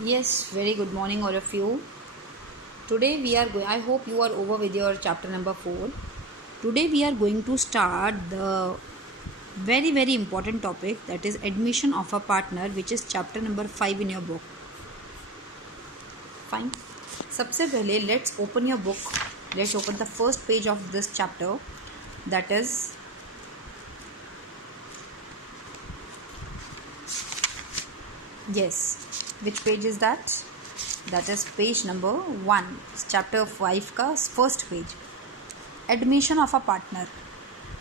Yes, very good morning, all of you. Today we are going, I hope you are over with your chapter number 4. Today we are going to start the very important topic, that is admission of a partner, which is chapter number 5 in your book. Fine. सबसे पहले let's open your book. Let's open the first page of this chapter, that is which page is that? That is page number 1, chapter 5 का first page. Admission of a partner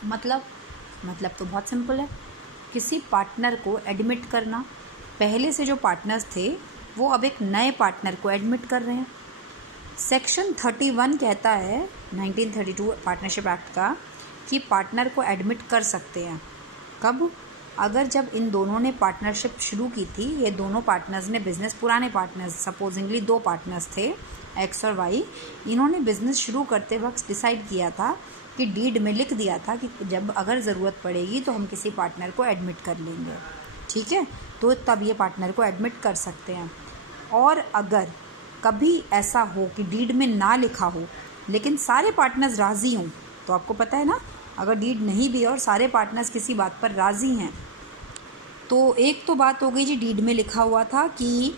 मतलब तो बहुत simple है, किसी partner को admit करना। पहले से जो पार्टनर्स थे वो अब एक नए पार्टनर को एडमिट कर रहे हैं। सेक्शन 31 कहता है 1932 पार्टनरशिप एक्ट का कि पार्टनर को एडमिट कर सकते हैं। कब? अगर जब इन दोनों ने पार्टनरशिप शुरू की थी, ये दोनों पार्टनर्स ने बिज़नेस, पुराने पार्टनर्स, सपोजिंगली 2 पार्टनर्स थे एक्स और वाई, इन्होंने बिज़नेस शुरू करते वक्त डिसाइड किया था कि डीड में लिख दिया था कि जब अगर ज़रूरत पड़ेगी तो हम किसी पार्टनर को एडमिट कर लेंगे। ठीक है, तो तब ये पार्टनर को एडमिट कर सकते हैं। और अगर कभी ऐसा हो कि डीड में ना लिखा हो लेकिन सारे पार्टनर्स राज़ी हों, तो आपको पता है ना, अगर डीड नहीं भी और सारे पार्टनर्स किसी बात पर राज़ी हैं, तो एक तो बात हो गई जी, डीड में लिखा हुआ था कि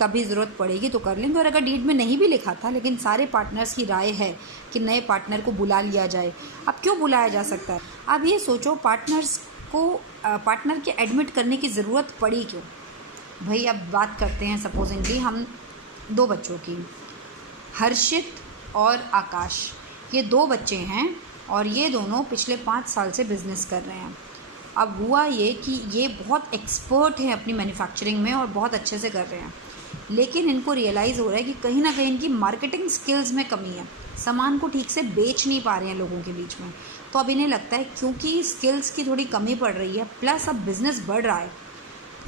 कभी ज़रूरत पड़ेगी तो कर लेंगे। और अगर डीड में नहीं भी लिखा था लेकिन सारे पार्टनर्स की राय है कि नए पार्टनर को बुला लिया जाए। अब क्यों बुलाया जा सकता है? अब ये सोचो, पार्टनर के एडमिट करने की ज़रूरत पड़ी क्यों? भाई अब बात करते हैं सपोजिंगली हम 2 बच्चों की, हर्षित और आकाश। ये 2 बच्चे हैं और ये दोनों पिछले 5 साल से बिज़नेस कर रहे हैं। अब हुआ ये कि ये बहुत एक्सपर्ट हैं अपनी मैन्युफैक्चरिंग में और बहुत अच्छे से कर रहे हैं, लेकिन इनको रियलाइज़ हो रहा है कि कहीं ना कहीं इनकी मार्केटिंग स्किल्स में कमी है, सामान को ठीक से बेच नहीं पा रहे हैं लोगों के बीच में। तो अब इन्हें लगता है क्योंकि स्किल्स की थोड़ी कमी पड़ रही है, प्लस अब बिज़नेस बढ़ रहा है,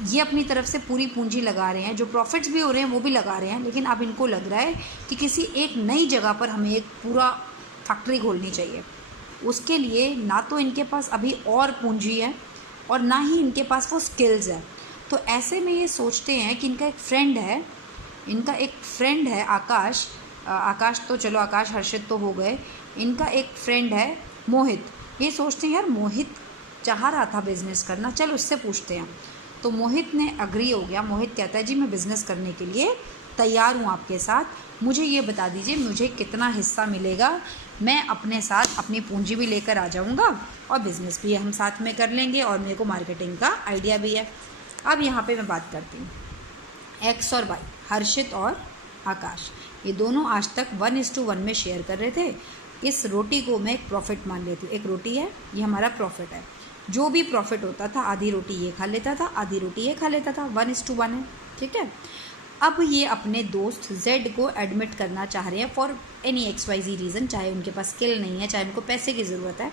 ये अपनी तरफ से पूरी पूंजी लगा रहे हैं, जो प्रॉफिट्स भी हो रहे हैं वो भी लगा रहे हैं, लेकिन अब इनको लग रहा है कि किसी एक नई जगह पर हमें एक पूरा फैक्ट्री खोलनी चाहिए। उसके लिए ना तो इनके पास अभी और पूंजी है और ना ही इनके पास वो स्किल्स है। तो ऐसे में ये सोचते हैं कि इनका एक फ्रेंड है आकाश तो चलो, आकाश हर्षित तो हो गए, इनका एक फ्रेंड है मोहित। ये सोचते हैं यार मोहित चाह रहा था बिज़नेस करना, चलो उससे पूछते हैं। तो मोहित ने अग्री हो गया। मोहित कहता है जी मैं बिज़नेस करने के लिए तैयार हूँ आपके साथ, मुझे ये बता दीजिए मुझे कितना हिस्सा मिलेगा, मैं अपने साथ अपनी पूंजी भी लेकर आ जाऊँगा और बिज़नेस भी हम साथ में कर लेंगे और मेरे को मार्केटिंग का आइडिया भी है। अब यहाँ पे मैं बात करती हूँ एक्स और वाई, हर्षित और आकाश। ये दोनों आज तक 1:1 में शेयर कर रहे थे। इस रोटी को मैं एक प्रॉफिट मान लेती हूँ, एक रोटी है, ये हमारा प्रॉफिट है। जो भी प्रॉफिट होता था आधी रोटी ये खा लेता था, आधी रोटी ये खा लेता था, 1:1 है। ठीक है, अब ये अपने दोस्त जेड को एडमिट करना चाह रहे हैं फॉर एनी XYZ रीज़न, चाहे उनके पास स्किल नहीं है, चाहे उनको पैसे की ज़रूरत है।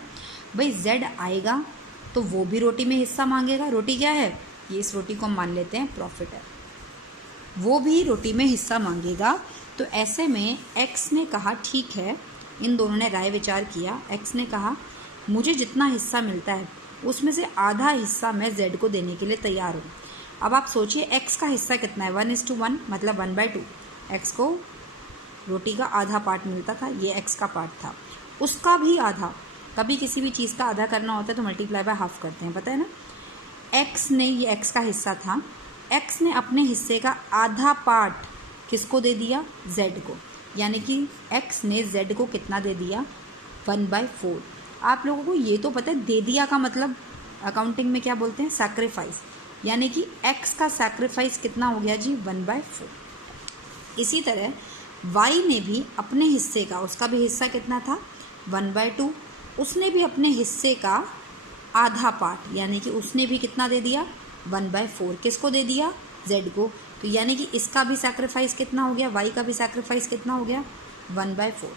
भाई जेड आएगा तो वो भी रोटी में हिस्सा मांगेगा। रोटी क्या है? ये इस रोटी को हम मान लेते हैं प्रॉफिट है, वो भी रोटी में हिस्सा मांगेगा। तो ऐसे में एक्स ने कहा ठीक है, इन दोनों ने राय विचार किया। एक्स ने कहा मुझे जितना हिस्सा मिलता है उसमें से आधा हिस्सा मैं जेड को देने के लिए तैयार हूँ। अब आप सोचिए एक्स का हिस्सा कितना है, 1:1 मतलब 1/2। एक्स को रोटी का आधा पार्ट मिलता था, ये एक्स का पार्ट था, उसका भी आधा। कभी किसी भी चीज़ का आधा करना होता है तो मल्टीप्लाई बाय हाफ करते हैं, पता है ना। एक्स ने, ये एक्स का हिस्सा था, एक्स ने अपने हिस्से का आधा पार्ट किसको दे दिया? जेड को। यानी कि एक्स ने जेड को कितना दे दिया? 1/4। आप लोगों को ये तो पता है दे दिया का मतलब अकाउंटिंग में क्या बोलते हैं? सैक्रिफाइस। यानी कि एक्स का सैक्रिफाइस कितना हो गया जी? 1/4। इसी तरह वाई ने भी अपने हिस्से का, उसका भी हिस्सा कितना था? 1/2। उसने भी अपने हिस्से का आधा पार्ट, यानी कि उसने भी कितना दे दिया? 1/4। किसको दे दिया? जेड को। तो यानी कि इसका भी सैक्रिफाइस कितना हो गया? वाई का भी सैक्रिफाइस कितना हो गया? 1/4।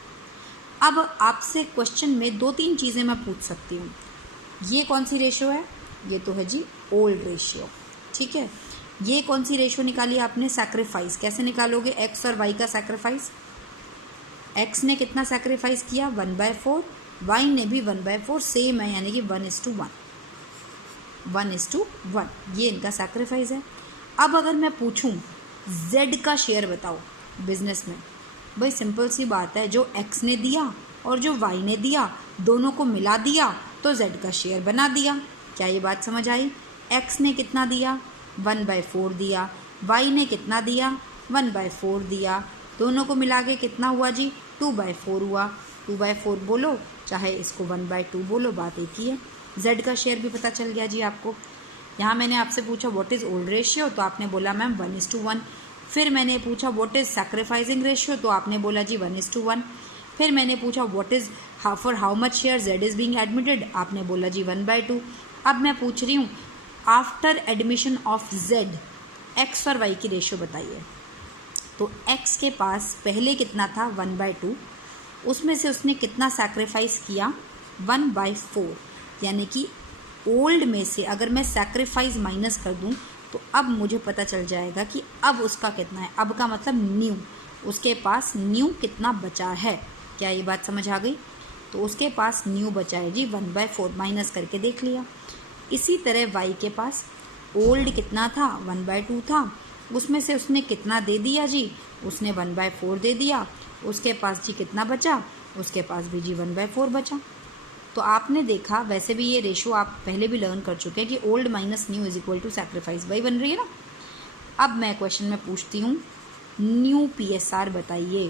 अब आपसे क्वेश्चन में 2-3 चीज़ें मैं पूछ सकती हूँ। ये कौन सी रेशो है? ये तो है जी ओल्ड रेशियो। ठीक है, ये कौन सी रेशो निकाली आपने? सैक्रिफाइस। कैसे निकालोगे एक्स और वाई का सैक्रिफाइस? एक्स ने कितना सैक्रिफाइस किया? 1/4। वाई ने भी 1/4, सेम है, यानी कि 1:1। 1:1 ये इनका सैक्रिफाइस है। अब अगर मैं पूछूं जेड का शेयर बताओ बिजनेस में। भाई सिंपल सी बात है, जो एक्स ने दिया और जो वाई ने दिया दोनों को मिला दिया तो जेड का शेयर बना दिया। क्या ये बात समझ आई? एक्स ने कितना दिया? 1/4 दिया। वाई ने कितना दिया? 1/4 दिया। दोनों को मिला के कितना हुआ जी? 2/4 हुआ। 2/4 बोलो चाहे इसको 1/2 बोलो, बात एक ही है। जेड का शेयर भी पता चल गया जी आपको। यहाँ मैंने आपसे पूछा व्हाट इज़ ओल्ड रेशियो, तो आपने बोला मैम 1:1। फिर मैंने पूछा व्हाट इज़ सैक्रिफाइसिंग रेशियो, तो आपने बोला जी 1:1। फिर मैंने पूछा what is for how much share Z is being admitted, आपने बोला जी 1/2। अब मैं पूछ रही हूँ after admission of Z x और वाई की रेशियो बताइए। तो एक्स के पास पहले कितना था? 1/2। उसमें से उसने कितना सैक्रिफाइस किया? 1/4। यानी कि ओल्ड में से अगर मैं सैक्रिफाइस माइनस कर दूं तो अब मुझे पता चल जाएगा कि अब उसका कितना है। अब का मतलब न्यू, उसके पास न्यू कितना बचा है। क्या ये बात समझ आ गई? तो उसके पास न्यू बचा है जी 1/4, माइनस करके देख लिया। इसी तरह वाई के पास ओल्ड कितना था? 1/2 था। उसमें से उसने कितना दे दिया जी? उसने 1/4 दे दिया। उसके पास जी कितना बचा? उसके पास भी जी 1/4 बचा। तो आपने देखा, वैसे भी ये रेशो आप पहले भी लर्न कर चुके हैं कि old minus new is equal to sacrifice बाई बन रही है ना। अब मैं क्वेश्चन में पूछती हूँ न्यू पीएसआर बताइए।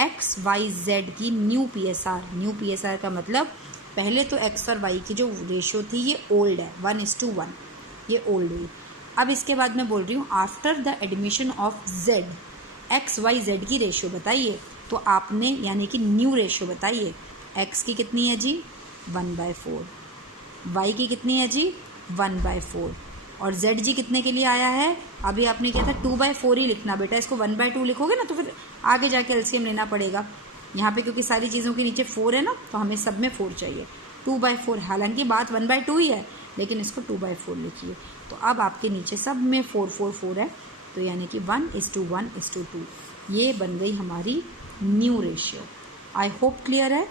एक्स वाई जेड की न्यू पीएसआर। न्यू पीएसआर का मतलब पहले तो एक्स और वाई की जो रेशियो थी ये ओल्ड है 1:1, ये ओल्ड हुई। अब इसके बाद मैं बोल रही हूँ after the admission of Z X Y Z की रेशियो बताइए। तो आपने यानी कि न्यू रेशियो बताइए। एक्स की कितनी है जी? 1/4। वाई की कितनी है जी? 1/4। और जेड जी कितने के लिए आया है? अभी आपने क्या था 2/4 ही लिखना बेटा, इसको 1/2 लिखोगे ना तो फिर आगे जाके एलसीएम लेना पड़ेगा। यहाँ पे क्योंकि सारी चीज़ों के नीचे 4 है ना, तो हमें सब में 4 चाहिए। 2/4, हालांकि बात 1/2 ही है लेकिन इसको 2/4 लिखिए। तो अब आपके नीचे सब में 4 4 4 है, तो यानी कि 1:1:2 ये बन गई हमारी new ratio. I hope clear है।